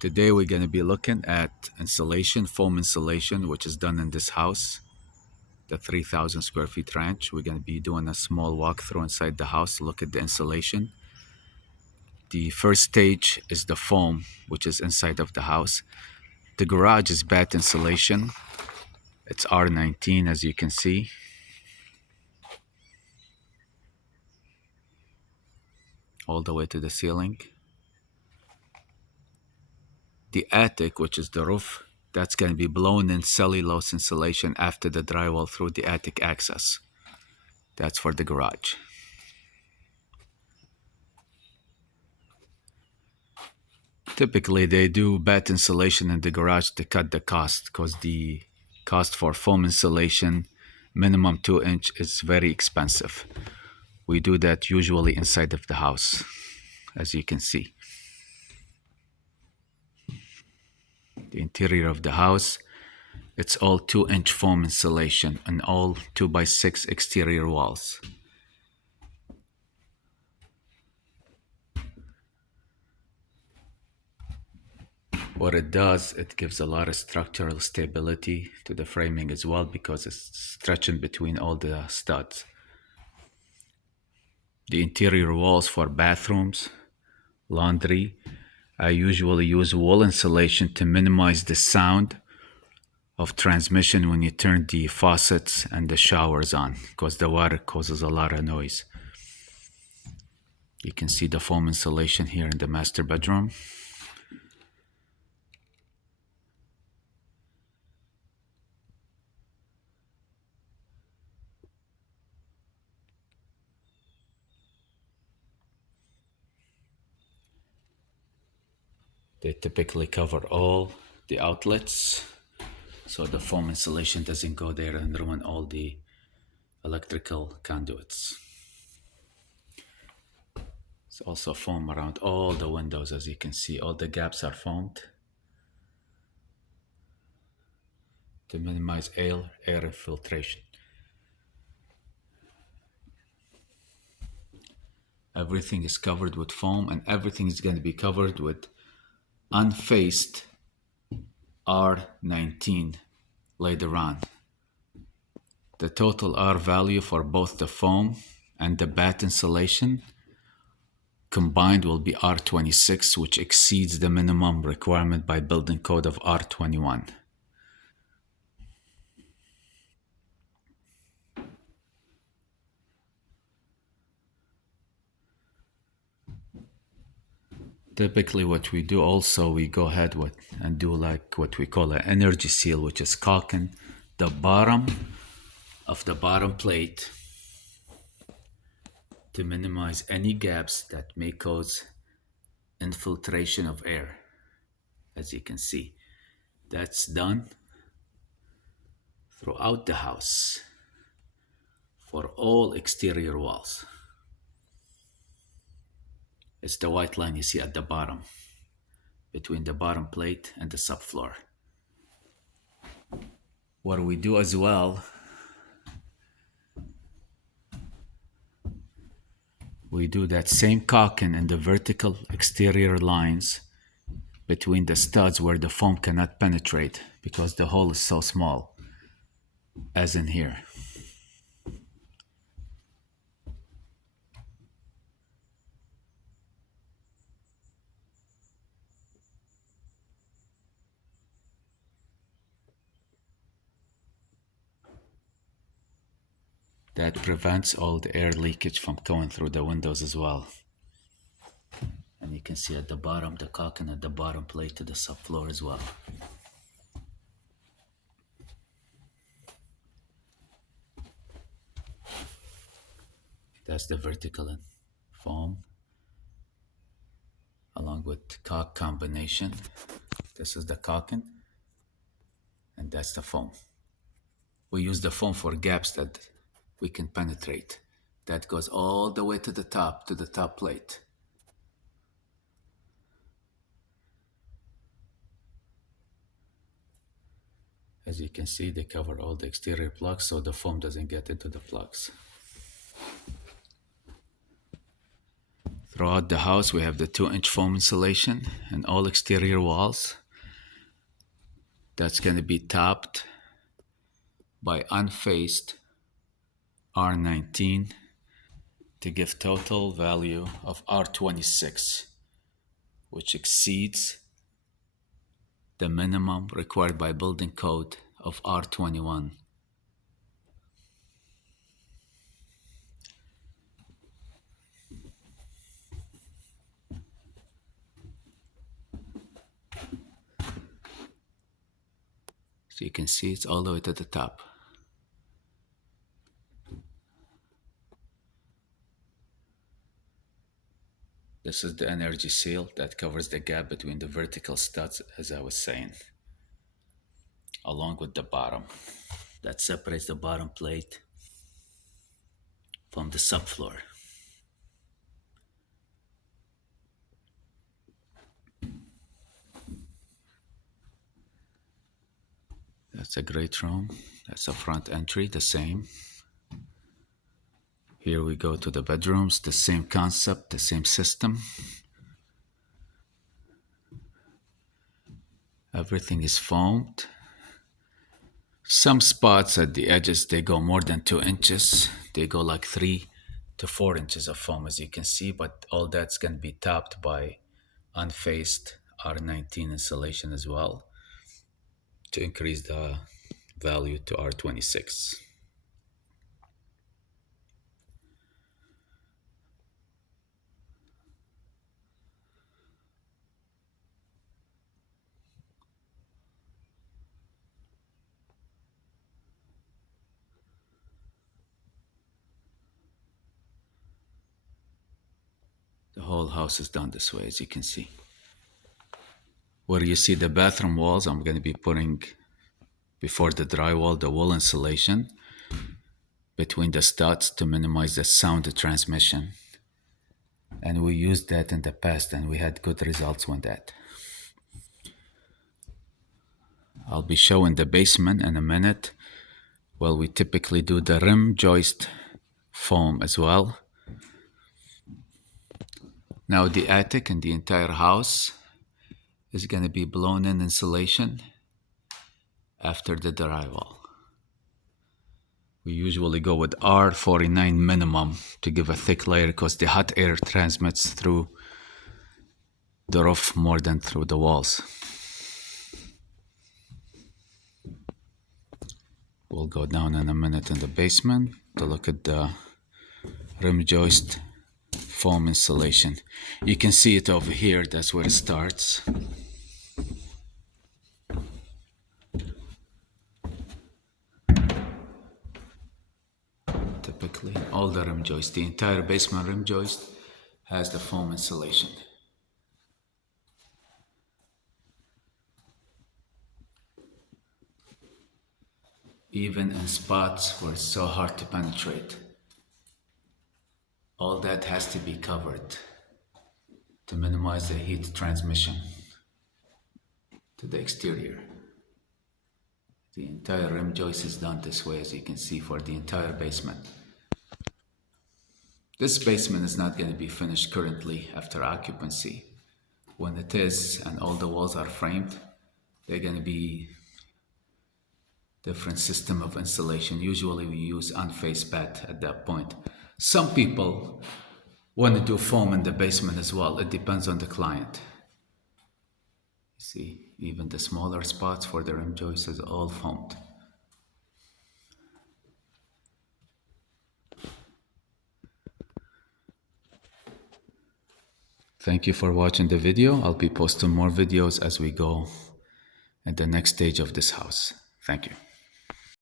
Today we're going to be looking at insulation, foam insulation, which is done in this house, the 3,000 square feet ranch. We're going to be doing a small walkthrough inside the house to look at the insulation. The first stage is the foam, which is inside of the house. The garage is batt insulation. It's R19, as you can see. All the way to the ceiling. The attic, which is the roof, that's going to be blown in cellulose insulation after the drywall through the attic access. That's for the garage. Typically, they do batt insulation in the garage to cut the cost because the cost for foam insulation, minimum 2-inch, is very expensive. We do that usually inside of the house, as you can see. The interior of the house, it's all 2-inch foam insulation and all 2x6 exterior walls. What it does, it gives a lot of structural stability to the framing as well because it's stretching between all the studs. The interior walls for bathrooms, laundry, I usually use wool insulation to minimize the sound of transmission when you turn the faucets and the showers on because the water causes a lot of noise. You can see the foam insulation here in the master bedroom. They typically cover all the outlets so the foam insulation doesn't go there and ruin all the electrical conduits. It's also foam around all the windows, as you can see. All the gaps are foamed to minimize air infiltration. Everything is covered with foam and everything is going to be covered with unfaced R19 later on. The total R value for both the foam and the batt insulation combined will be R26, which exceeds the minimum requirement by building code of R21. Typically what we do also, we go ahead with and do like what we call an energy seal, which is caulking the bottom of the bottom plate to minimize any gaps that may cause infiltration of air. As you can see, that's done throughout the house for all exterior walls. It's the white line you see at the bottom, between the bottom plate and the subfloor. What we do as well, we do that same caulking in the vertical exterior lines between the studs where the foam cannot penetrate because the hole is so small, as in here. That prevents all the air leakage from going through the windows as well. And you can see at the bottom, the caulking at the bottom plate to the subfloor as well. That's the vertical foam along with caulk combination. This is the caulking and that's the foam. We use the foam for gaps that we can penetrate. That goes all the way to the top plate. As you can see, they cover all the exterior plugs so the foam doesn't get into the plugs. Throughout the house, we have the 2-inch foam insulation and all exterior walls. That's going to be topped by unfaced R19 to give total value of R26, which exceeds the minimum required by building code of R21. So you can see it's all the way to the top. This is the energy seal that covers the gap between the vertical studs, as I was saying, along with the bottom. That separates the bottom plate from the subfloor. That's a great room. That's a front entry, the same. Here we go to the bedrooms, the same concept, the same system. Everything is foamed. Some spots at the edges, they go more than 2 inches. They go like 3 to 4 inches of foam, as you can see, but all that's going to be topped by unfaced R19 insulation as well to increase the value to R26. The whole house is done this way, as you can see. Where you see the bathroom walls, I'm going to be putting, before the drywall, the wool insulation between the studs to minimize the sound transmission. And we used that in the past and we had good results with that. I'll be showing the basement in a minute. Well, we typically do the rim joist foam as well. Now the attic and the entire house is going to be blown in insulation after the drywall. We usually go with R49 minimum to give a thick layer because the hot air transmits through the roof more than through the walls. We'll go down in a minute in the basement to look at the rim joist foam insulation. You can see it over here, that's where it starts. Typically, all the rim joists, the entire basement rim joist has the foam insulation. Even in spots where it's so hard to penetrate, all that has to be covered to minimize the heat transmission to the exterior. The entire rim joist is done this way, as you can see, for the entire basement. This basement is not going to be finished currently after occupancy. When it is and all the walls are framed, they're going to be different system of insulation. Usually we use unfaced bat at that point. Some people want to do foam in the basement as well. It depends on the client. See, even the smaller spots for the rim joist is all foamed. Thank you for watching the video. I'll be posting more videos as we go in the next stage of this house. Thank you.